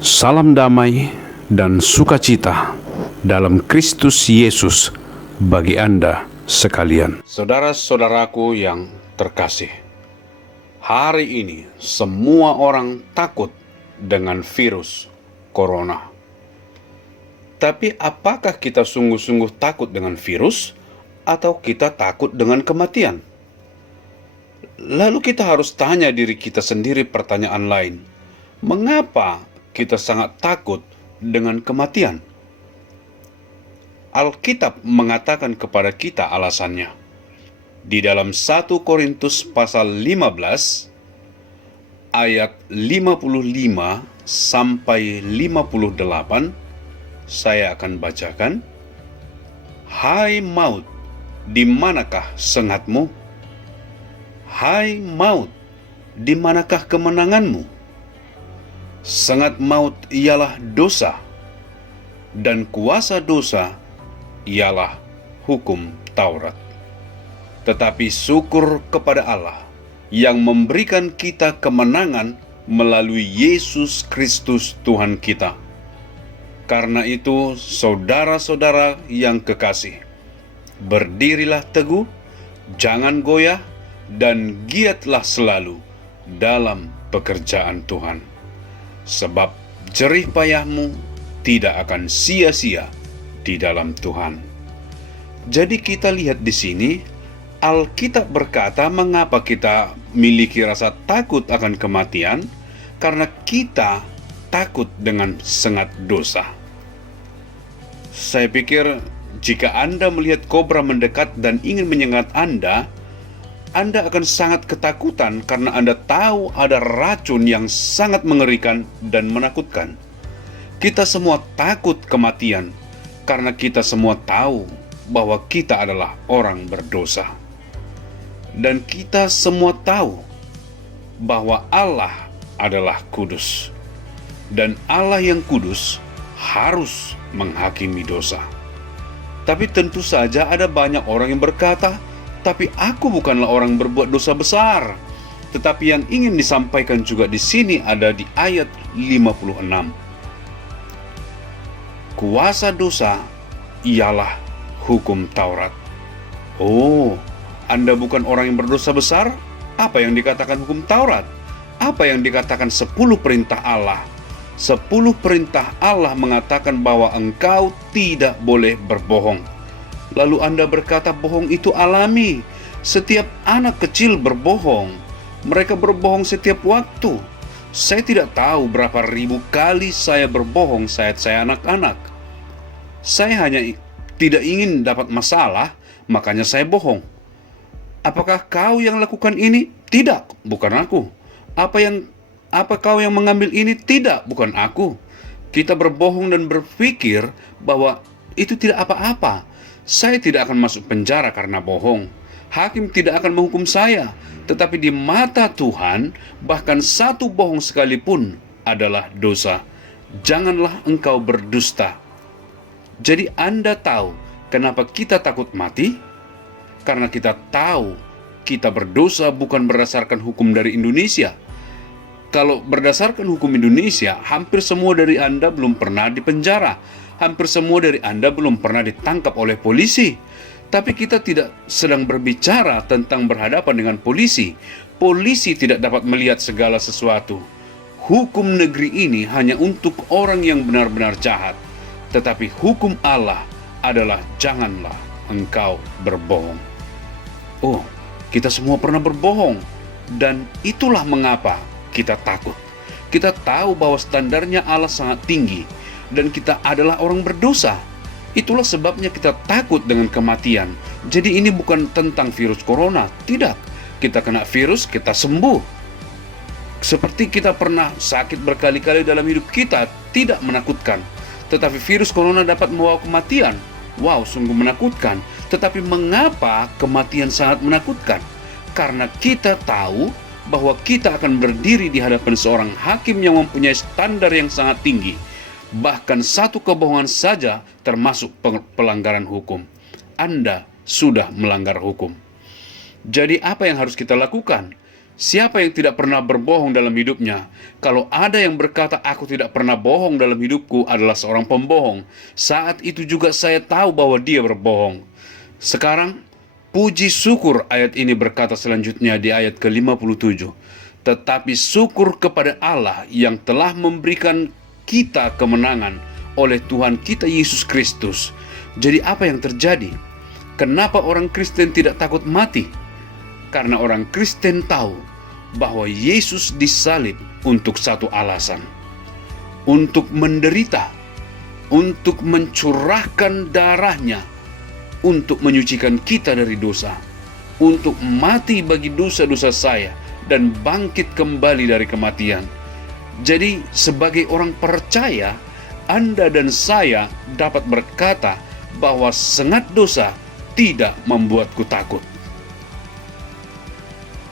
Salam damai dan sukacita dalam Kristus Yesus bagi Anda sekalian. Saudara-saudaraku yang terkasih, hari ini semua orang takut dengan virus corona. Tapi apakah kita sungguh-sungguh takut dengan virus atau kita takut dengan kematian? Lalu kita harus tanya diri kita sendiri pertanyaan lain. Mengapa kita sangat takut dengan kematian? Alkitab mengatakan kepada kita alasannya. Di dalam 1 Korintus pasal 15 ayat 55 sampai 58 saya akan bacakan. Hai maut, di manakah sengatmu? Hai maut, di manakah kemenanganmu? Sengat maut ialah dosa, dan kuasa dosa ialah hukum Taurat. Tetapi syukur kepada Allah yang memberikan kita kemenangan melalui Yesus Kristus Tuhan kita. Karena itu, saudara-saudara yang kekasih, berdirilah teguh, jangan goyah, dan giatlah selalu dalam pekerjaan Tuhan. Sebab jerih payahmu tidak akan sia-sia di dalam Tuhan. Jadi kita lihat di sini, Alkitab berkata mengapa kita miliki rasa takut akan kematian, karena kita takut dengan sengat dosa. Saya pikir jika Anda melihat kobra mendekat dan ingin menyengat Anda akan sangat ketakutan karena Anda tahu ada racun yang sangat mengerikan dan menakutkan. Kita semua takut kematian karena kita semua tahu bahwa kita adalah orang berdosa. Dan kita semua tahu bahwa Allah adalah kudus. Dan Allah yang kudus harus menghakimi dosa. Tapi tentu saja ada banyak orang yang berkata, tapi aku bukanlah orang berbuat dosa besar. Tetapi yang ingin disampaikan juga di sini ada di ayat 56. Kuasa dosa ialah hukum Taurat. Oh, Anda bukan orang yang berdosa besar? Apa yang dikatakan hukum Taurat? Apa yang dikatakan 10 perintah Allah? 10 perintah Allah mengatakan bahwa engkau tidak boleh berbohong. Lalu Anda berkata bohong itu alami. Setiap anak kecil berbohong. Mereka berbohong setiap waktu. Saya tidak tahu berapa ribu kali saya berbohong saat saya anak-anak. Saya hanya tidak ingin dapat masalah, makanya saya bohong. Apakah kau yang lakukan ini? Tidak, bukan aku. Apa kau yang mengambil ini? Tidak, bukan aku. Kita berbohong dan berpikir bahwa itu tidak apa-apa. Saya tidak akan masuk penjara karena bohong. Hakim tidak akan menghukum saya. Tetapi di mata Tuhan, bahkan satu bohong sekalipun adalah dosa. Janganlah engkau berdusta. Jadi Anda tahu kenapa kita takut mati? Karena kita tahu kita berdosa bukan berdasarkan hukum dari Indonesia. Kalau berdasarkan hukum Indonesia, hampir semua dari Anda belum pernah dipenjara. Hampir semua dari Anda belum pernah ditangkap oleh polisi. Tapi kita tidak sedang berbicara tentang berhadapan dengan polisi. Polisi tidak dapat melihat segala sesuatu. Hukum negeri ini hanya untuk orang yang benar-benar jahat. Tetapi hukum Allah adalah janganlah engkau berbohong. Oh, kita semua pernah berbohong. Dan itulah mengapa kita takut. Kita tahu bahwa standarnya Allah sangat tinggi. Dan kita adalah orang berdosa. Itulah sebabnya kita takut dengan kematian. Jadi ini bukan tentang virus corona. Tidak. Kita kena virus, kita sembuh. Seperti kita pernah sakit berkali-kali dalam hidup kita, tidak menakutkan. Tetapi virus corona dapat membawa kematian. Wow, sungguh menakutkan. Tetapi mengapa kematian sangat menakutkan? Karena kita tahu bahwa kita akan berdiri di hadapan seorang hakim yang mempunyai standar yang sangat tinggi. Bahkan satu kebohongan saja termasuk pelanggaran hukum. Anda sudah melanggar hukum. Jadi apa yang harus kita lakukan? Siapa yang tidak pernah berbohong dalam hidupnya? Kalau ada yang berkata, "Aku tidak pernah bohong dalam hidupku," adalah seorang pembohong. Saat itu juga saya tahu bahwa dia berbohong. Sekarang, puji syukur ayat ini berkata selanjutnya di ayat ke-57. Tetapi syukur kepada Allah yang telah memberikan kita kemenangan oleh Tuhan kita Yesus Kristus. Jadi apa yang terjadi? Kenapa orang Kristen tidak takut mati? Karena orang Kristen tahu bahwa Yesus disalib untuk satu alasan, untuk menderita, untuk mencurahkan darahnya, untuk menyucikan kita dari dosa, untuk mati bagi dosa-dosa saya, dan bangkit kembali dari kematian. Jadi sebagai orang percaya, Anda dan saya dapat berkata bahwa sengat dosa tidak membuatku takut.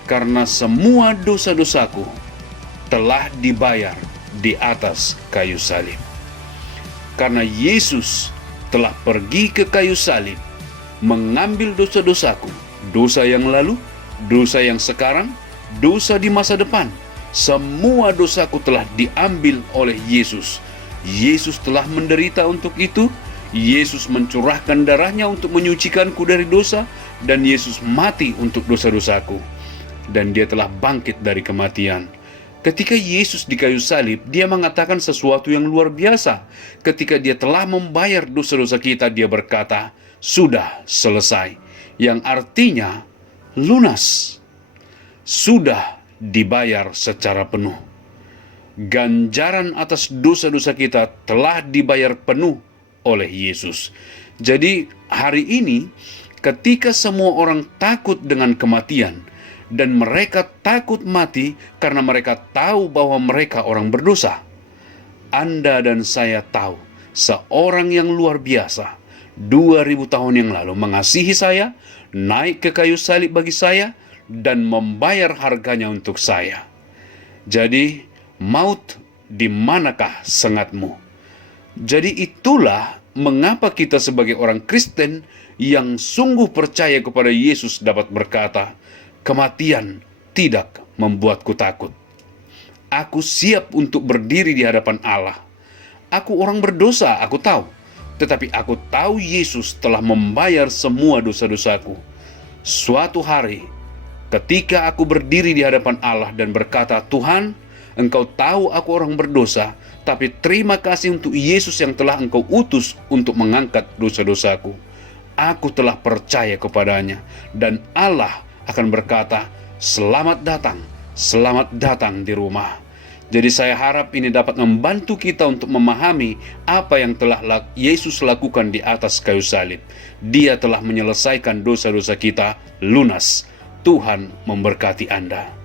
Karena semua dosa-dosaku telah dibayar di atas kayu salib. Karena Yesus telah pergi ke kayu salib, mengambil dosa-dosaku, dosa yang lalu, dosa yang sekarang, dosa di masa depan. Semua dosaku telah diambil oleh Yesus. Yesus telah menderita untuk itu. Yesus mencurahkan darahnya untuk menyucikanku dari dosa, dan Yesus mati untuk dosa-dosaku. Dan dia telah bangkit dari kematian. Ketika Yesus di kayu salib, dia mengatakan sesuatu yang luar biasa. Ketika dia telah membayar dosa-dosa kita, dia berkata, "Sudah selesai." Yang artinya, lunas. Sudah dibayar secara penuh. Ganjaran atas dosa-dosa kita telah dibayar penuh oleh Yesus. Jadi hari ini, ketika semua orang takut dengan kematian, dan mereka takut mati karena mereka tahu bahwa mereka orang berdosa, Anda dan saya tahu seorang yang luar biasa 2000 tahun yang lalu mengasihi saya, naik ke kayu salib bagi saya, dan membayar harganya untuk saya. Jadi, maut, di manakah sengatmu? Jadi itulah mengapa kita sebagai orang Kristen yang sungguh percaya kepada Yesus dapat berkata, "Kematian tidak membuatku takut. Aku siap untuk berdiri di hadapan Allah. Aku orang berdosa, aku tahu. Tetapi aku tahu Yesus telah membayar semua dosa-dosaku. Suatu hari, ketika aku berdiri di hadapan Allah dan berkata, 'Tuhan, Engkau tahu aku orang berdosa, tapi terima kasih untuk Yesus yang telah Engkau utus untuk mengangkat dosa-dosaku. Aku telah percaya kepadanya.' Dan Allah akan berkata, 'Selamat datang di rumah.'" Jadi saya harap ini dapat membantu kita untuk memahami apa yang telah Yesus lakukan di atas kayu salib. Dia telah menyelesaikan dosa-dosa kita lunas. Tuhan memberkati Anda.